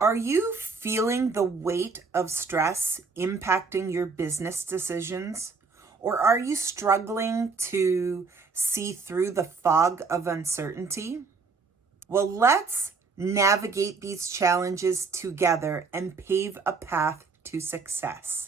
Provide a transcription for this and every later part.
Are you feeling the weight of stress impacting your business decisions? Or are you struggling to see through the fog of uncertainty? Well, let's navigate these challenges together and pave a path to success.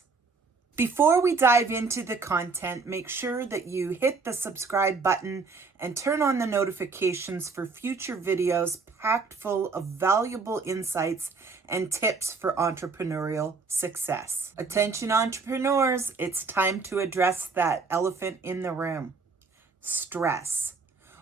Before we dive into the content, make sure that you hit the subscribe button and turn on the notifications for future videos packed full of valuable insights and tips for entrepreneurial success. Attention entrepreneurs, it's time to address that elephant in the room: stress.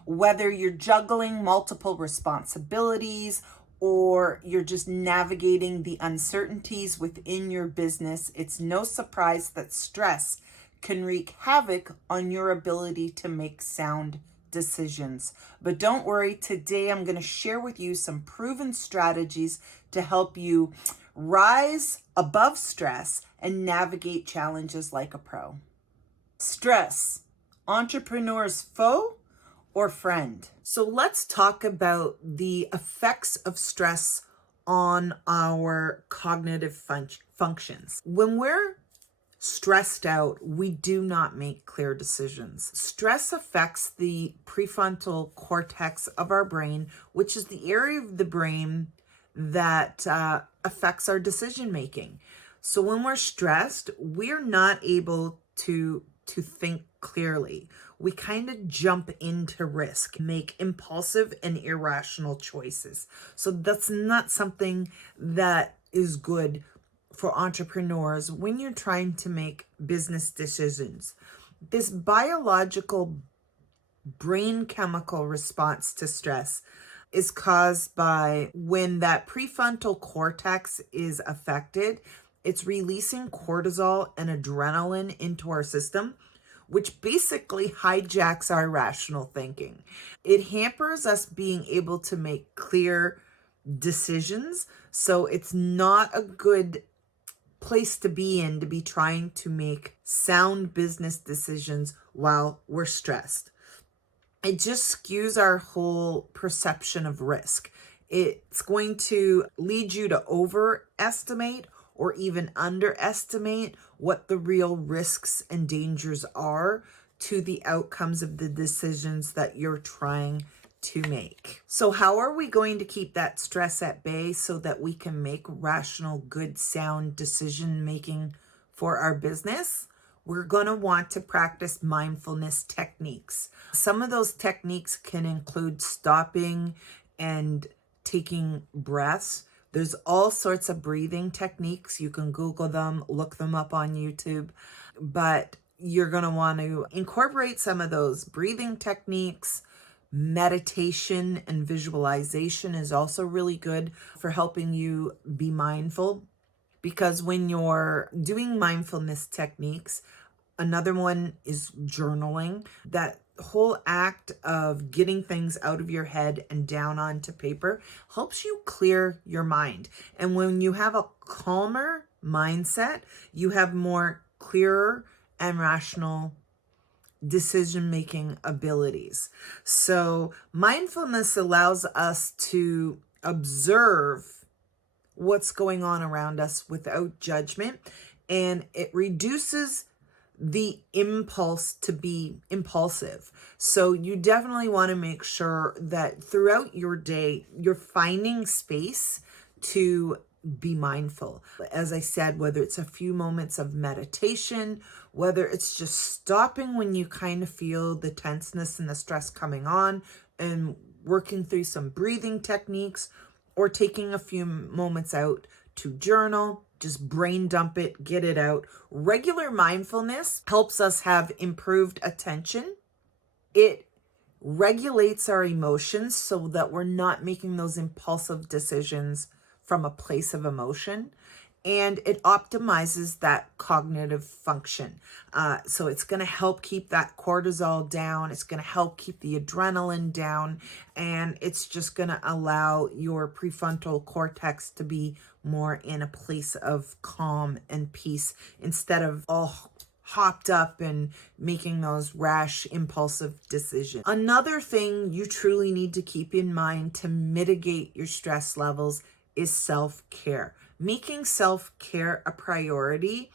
Whether you're juggling multiple responsibilities or you're just navigating the uncertainties within your business, it's no surprise that stress can wreak havoc on your ability to make sound decisions. But don't worry, today I'm going to share with you some proven strategies to help you rise above stress and navigate challenges like a pro. Stress, entrepreneur's foe or friend? So let's talk about the effects of stress on our cognitive functions. When we're stressed out, we do not make clear decisions. Stress affects the prefrontal cortex of our brain, which is the area of the brain that affects our decision making. So when we're stressed, we're not able to think clearly. We kind of jump into risk, make impulsive and irrational choices. So that's not something that is good for entrepreneurs when you're trying to make business decisions. This biological brain chemical response to stress is caused by when that prefrontal cortex is affected. It's releasing cortisol and adrenaline into our system, which basically hijacks our rational thinking. It hampers us being able to make clear decisions. So it's not a good place to be in, to be trying to make sound business decisions while we're stressed. It just skews our whole perception of risk. It's going to lead you to overestimate or even underestimate what the real risks and dangers are to the outcomes of the decisions that you're trying to make. So how are we going to keep that stress at bay so that we can make rational, good, sound decision making for our business? We're going to want to practice mindfulness techniques. Some of those techniques can include stopping and taking breaths. There's all sorts of breathing techniques. You can Google them, look them up on YouTube, but you're going to want to incorporate some of those breathing techniques. Meditation and visualization is also really good for helping you be mindful, because when you're doing mindfulness techniques, another one is journaling. That whole act of getting things out of your head and down onto paper helps you clear your mind. And when you have a calmer mindset, you have more clearer and rational decision-making abilities. So mindfulness allows us to observe what's going on around us without judgment, and it reduces the impulse to be impulsive. So you definitely want to make sure that throughout your day, you're finding space to be mindful. As I said, whether it's a few moments of meditation, whether it's just stopping when you kind of feel the tenseness and the stress coming on and working through some breathing techniques, or taking a few moments out to journal, just brain dump it, get it out. Regular mindfulness helps us have improved attention. It regulates our emotions so that we're not making those impulsive decisions from a place of emotion, and it optimizes that cognitive function. So it's going to help keep that cortisol down. It's going to help keep the adrenaline down, and it's just going to allow your prefrontal cortex to be more in a place of calm and peace instead of all hopped up and making those rash, impulsive decisions. Another thing you truly need to keep in mind to mitigate your stress levels is self-care. Making self-care a priority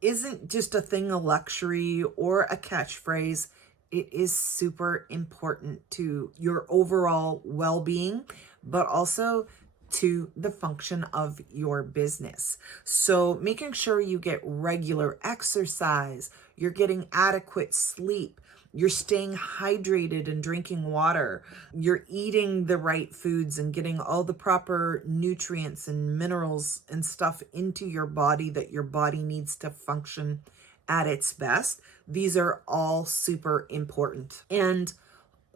isn't just a thing of luxury or a catchphrase. It is super important to your overall well-being, but also to the function of your business. So making sure you get regular exercise, you're getting adequate sleep, you're staying hydrated and drinking water, you're eating the right foods and getting all the proper nutrients and minerals and stuff into your body that your body needs to function at its best. These are all super important. And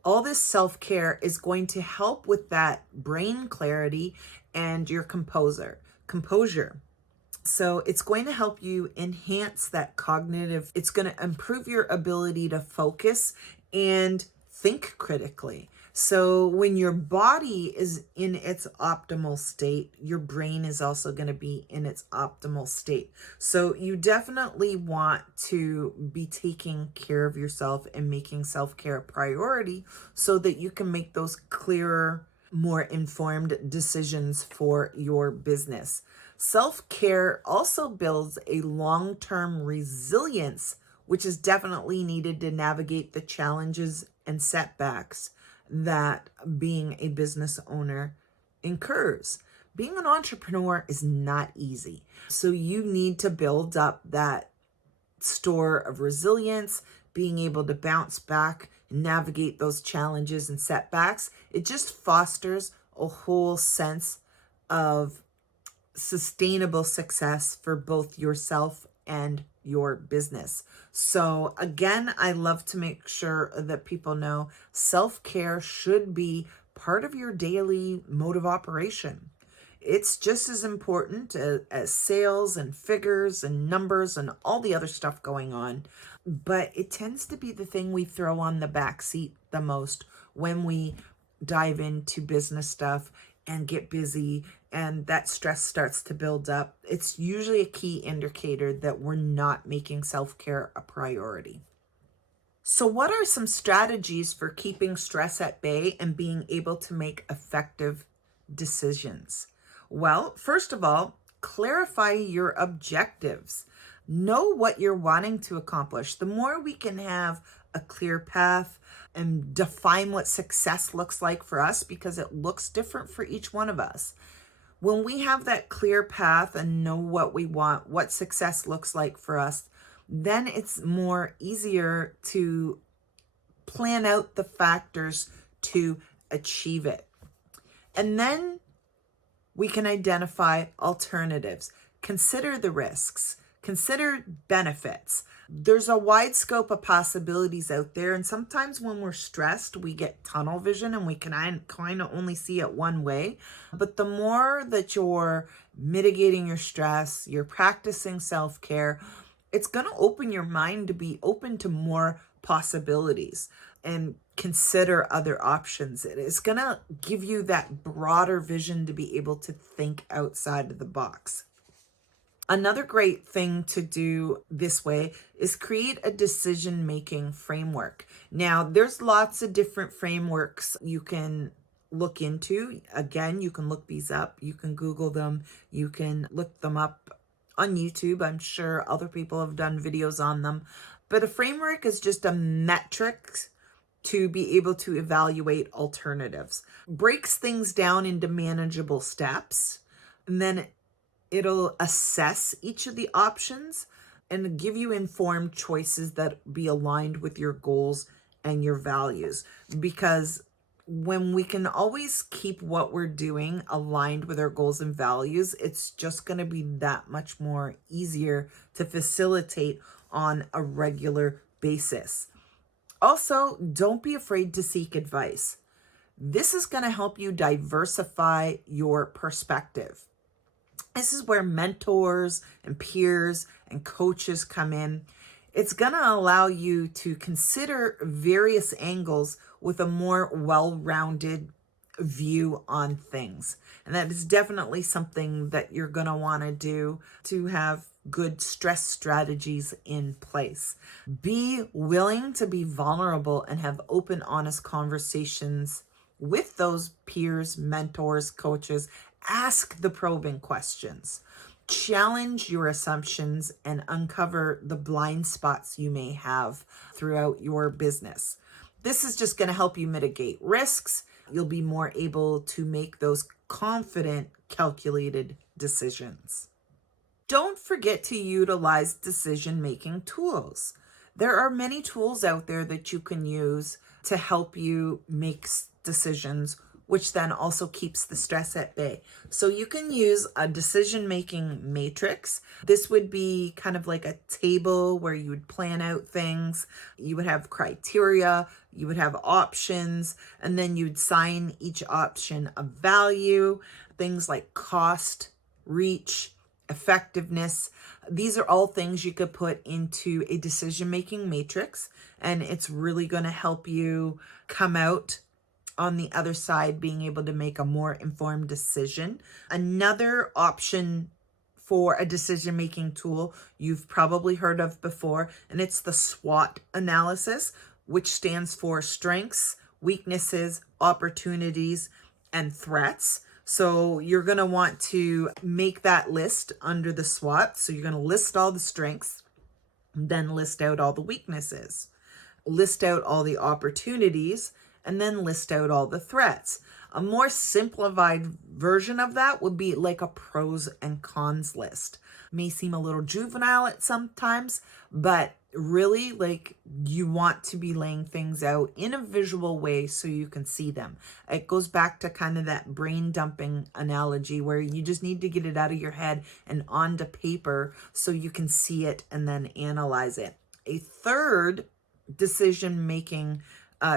all this self-care is going to help with that brain clarity and your composure. So it's going to help you enhance that cognitive, it's going to improve your ability to focus and think critically. So when your body is in its optimal state, your brain is also going to be in its optimal state. So you definitely want to be taking care of yourself and making self-care a priority so that you can make those clearer, more informed decisions for your business. Self-care also builds a long-term resilience, which is definitely needed to navigate the challenges and setbacks that being a business owner incurs. Being an entrepreneur is not easy. So you need to build up that store of resilience, being able to bounce back and navigate those challenges and setbacks. It just fosters a whole sense of sustainable success for both yourself and your business. So again, I love to make sure that people know self-care should be part of your daily mode of operation. It's just as important as sales and figures and numbers and all the other stuff going on. But it tends to be the thing we throw on the back seat the most when we dive into business stuff and get busy and that stress starts to build up. It's usually a key indicator that we're not making self-care a priority. So what are some strategies for keeping stress at bay and being able to make effective decisions? Well, first of all, clarify your objectives. Know what you're wanting to accomplish. The more we can have a clear path and define what success looks like for us, because it looks different for each one of us. When we have that clear path and know what we want, what success looks like for us, then it's more easier to plan out the factors to achieve it. And then we can identify alternatives. Consider the risks. Consider benefits. There's a wide scope of possibilities out there. And sometimes when we're stressed, we get tunnel vision and we can kind of only see it one way. But the more that you're mitigating your stress, you're practicing self-care, it's going to open your mind to be open to more possibilities and consider other options. It is going to give you that broader vision to be able to think outside of the box. Another great thing to do this way is create a decision-making framework. Now, there's lots of different frameworks you can look into. Again, you can look these up. You can Google them. You can look them up on YouTube. I'm sure other people have done videos on them. But a framework is just a metric to be able to evaluate alternatives. Breaks things down into manageable steps, and then it'll assess each of the options and give you informed choices that be aligned with your goals and your values. Because when we can always keep what we're doing aligned with our goals and values, it's just going to be that much more easier to facilitate on a regular basis. Also, don't be afraid to seek advice. This is going to help you diversify your perspective. This is where mentors and peers and coaches come in. It's going to allow you to consider various angles with a more well-rounded view on things. And that is definitely something that you're going to want to do to have good stress strategies in place. Be willing to be vulnerable and have open, honest conversations with those peers, mentors, coaches. Ask the probing questions. Challenge your assumptions and uncover the blind spots you may have throughout your business. This is just going to help you mitigate risks. You'll be more able to make those confident, calculated decisions. Don't forget to utilize decision-making tools. There are many tools out there that you can use to help you make decisions, which then also keeps the stress at bay. So you can use a decision-making matrix. This would be kind of like a table where you would plan out things. You would have criteria, you would have options, and then you'd assign each option a value, things like cost, reach, effectiveness. These are all things you could put into a decision-making matrix, and it's really going to help you come out on the other side being able to make a more informed decision. Another option for a decision-making tool you've probably heard of before, and it's the SWOT analysis, which stands for strengths, weaknesses, opportunities, and threats. So you're going to want to make that list under the SWOT. So you're going to list all the strengths, then list out all the weaknesses, list out all the opportunities, and then list out all the threats. A more simplified version of that would be like a pros and cons list. May seem a little juvenile at sometimes, but really, like, you want to be laying things out in a visual way so you can see them. It goes back to kind of that brain dumping analogy where you just need to get it out of your head and onto paper so you can see it and then analyze it. A third decision-making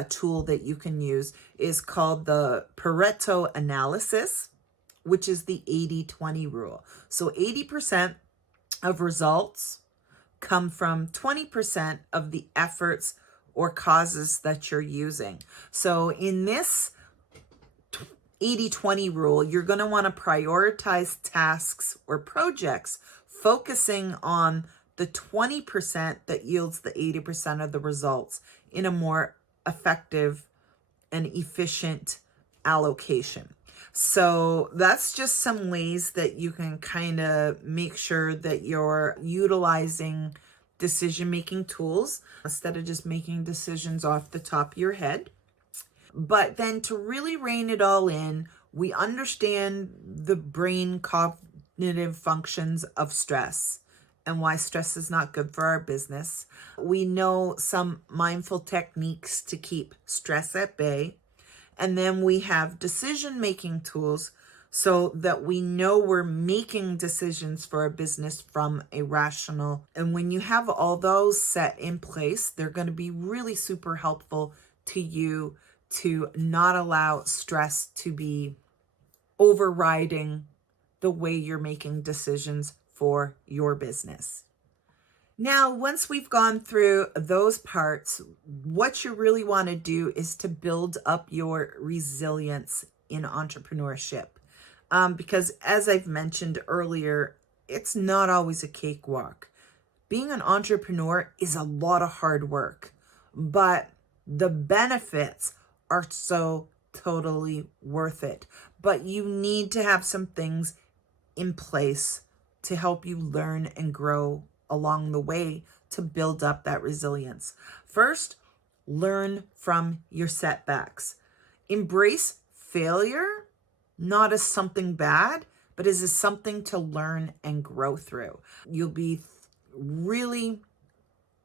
tool that you can use is called the Pareto analysis, which is the 80-20 rule. So 80% of results come from 20% of the efforts or causes that you're using. So in this 80-20 rule, you're going to want to prioritize tasks or projects focusing on the 20% that yields the 80% of the results in a more effective and efficient allocation. So that's just some ways that you can kind of make sure that you're utilizing decision-making tools instead of just making decisions off the top of your head. But then to really rein it all in, we understand the brain cognitive functions of stress and why stress is not good for our business. We know some mindful techniques to keep stress at bay. And then we have decision-making tools so that we know we're making decisions for a business from a rational. And when you have all those set in place, they're going to be really super helpful to you to not allow stress to be overriding the way you're making decisions for your business. Now, once we've gone through those parts, what you really want to do is to build up your resilience in entrepreneurship. Because as I've mentioned earlier, it's not always a cakewalk. Being an entrepreneur is a lot of hard work, but the benefits are so totally worth it. But you need to have some things in place to help you learn and grow along the way to build up that resilience. First, learn from your setbacks. Embrace failure, not as something bad, but as something to learn and grow through. You'll be really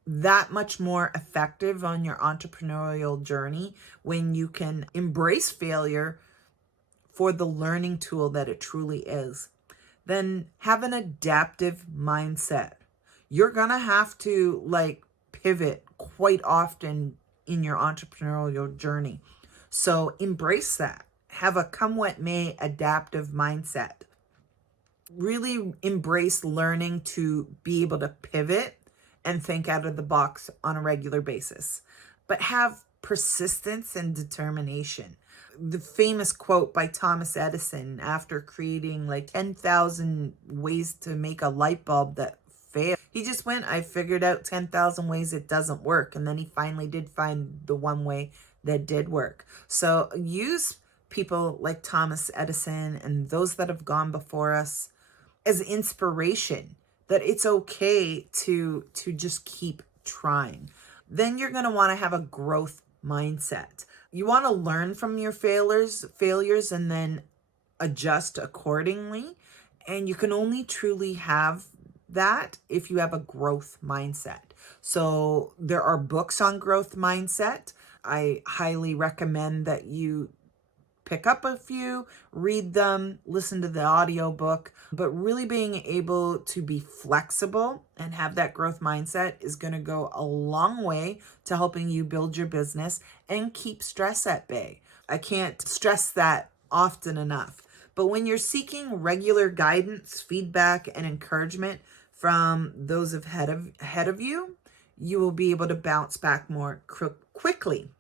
that much more effective on your entrepreneurial journey when you can embrace failure for the learning tool that it truly is. Then have an adaptive mindset. You're going to have to pivot quite often in your entrepreneurial journey. So embrace that. Have a come what may adaptive mindset. Really embrace learning to be able to pivot and think out of the box on a regular basis. But have persistence and determination. The famous quote by Thomas Edison after creating 10,000 ways to make a light bulb that failed. He just went, I figured out 10,000 ways it doesn't work. And then he finally did find the one way that did work. So use people like Thomas Edison and those that have gone before us as inspiration, that it's okay to just keep trying. Then you're going to want to have a growth mindset. You want to learn from your failures and then adjust accordingly. And you can only truly have that if you have a growth mindset. So there are books on growth mindset. I highly recommend that you pick up a few, read them, listen to the audiobook, but really being able to be flexible and have that growth mindset is going to go a long way to helping you build your business and keep stress at bay. I can't stress that often enough. But when you're seeking regular guidance, feedback, and encouragement from those ahead of you, you will be able to bounce back more quickly.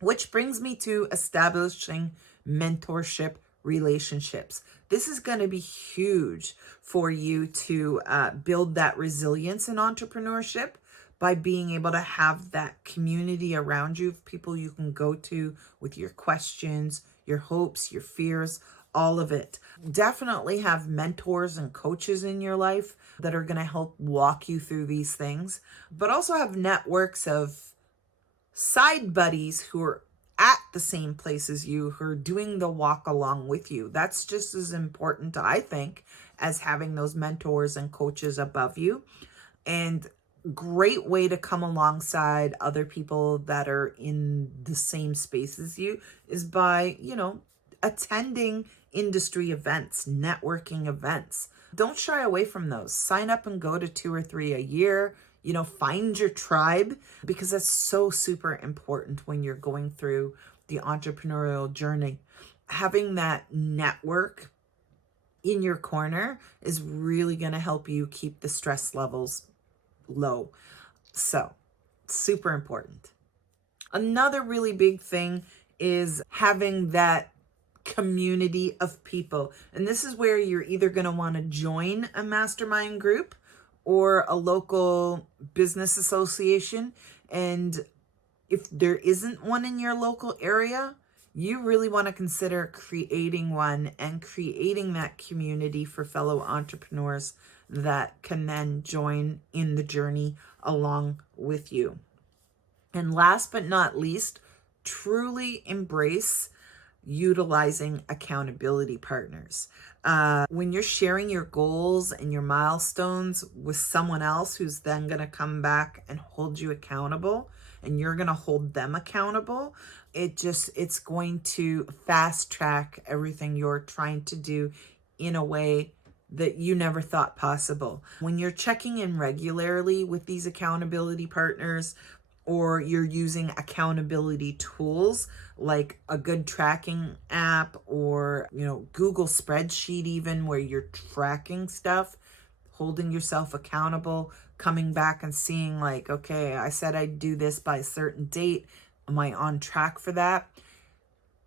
Which brings me to establishing mentorship relationships. This is going to be huge for you to build that resilience in entrepreneurship by being able to have that community around you of people you can go to with your questions, your hopes, your fears, all of it. Definitely have mentors and coaches in your life that are going to help walk you through these things, but also have networks of side buddies who are at the same place as you, who are doing the walk along with you. That's just as important, I think, as having those mentors and coaches above you. And great way to come alongside other people that are in the same space as you is by, attending industry events, networking events. Don't shy away from those. Sign up and go to 2 or 3 a year. Find your tribe, because that's so super important when you're going through the entrepreneurial journey. Having that network in your corner is really going to help you keep the stress levels low. So, super important. Another really big thing is having that community of people. And this is where you're either going to want to join a mastermind group or a local business association. And if there isn't one in your local area, you really want to consider creating one and creating that community for fellow entrepreneurs that can then join in the journey along with you. And last but not least, truly embrace utilizing accountability partners. When you're sharing your goals and your milestones with someone else who's then going to come back and hold you accountable, and you're going to hold them accountable, it's going to fast track everything you're trying to do in a way that you never thought possible. When you're checking in regularly with these accountability partners, or you're using accountability tools like a good tracking app, or Google spreadsheet, even, where you're tracking stuff, holding yourself accountable, coming back and seeing like, okay, I said I'd do this by a certain date. Am I on track for that?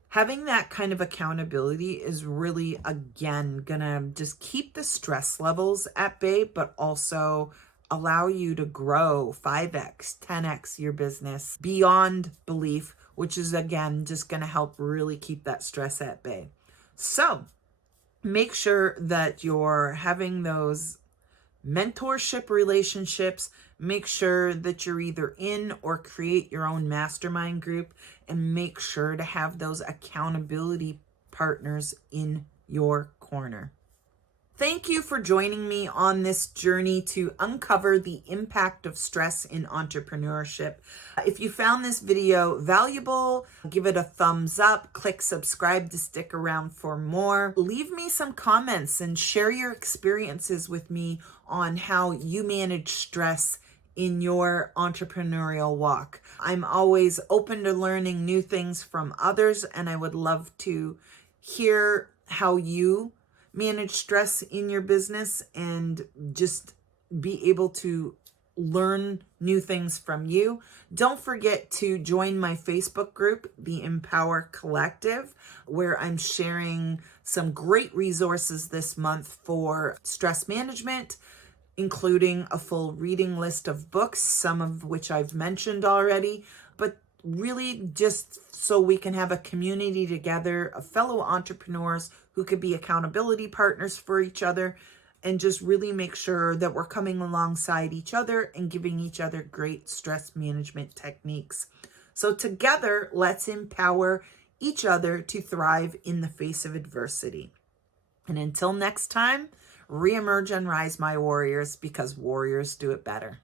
Having that kind of accountability is really, again, gonna just keep the stress levels at bay, but also allow you to grow 5x, 10x your business beyond belief, which is, again, just going to help really keep that stress at bay. So make sure that you're having those mentorship relationships. Make sure that you're either in or create your own mastermind group, and make sure to have those accountability partners in your corner. Thank you for joining me on this journey to uncover the impact of stress in entrepreneurship. If you found this video valuable, give it a thumbs up, click subscribe to stick around for more. Leave me some comments and share your experiences with me on how you manage stress in your entrepreneurial walk. I'm always open to learning new things from others, and I would love to hear how you manage stress in your business and just be able to learn new things from you. Don't forget to join my Facebook group, the Empower Collective, where I'm sharing some great resources this month for stress management, including a full reading list of books, some of which I've mentioned already, but really just so we can have a community together of fellow entrepreneurs who could be accountability partners for each other, and just really make sure that we're coming alongside each other and giving each other great stress management techniques. So together, let's empower each other to thrive in the face of adversity. And until next time, reemerge and rise, my warriors, because warriors do it better.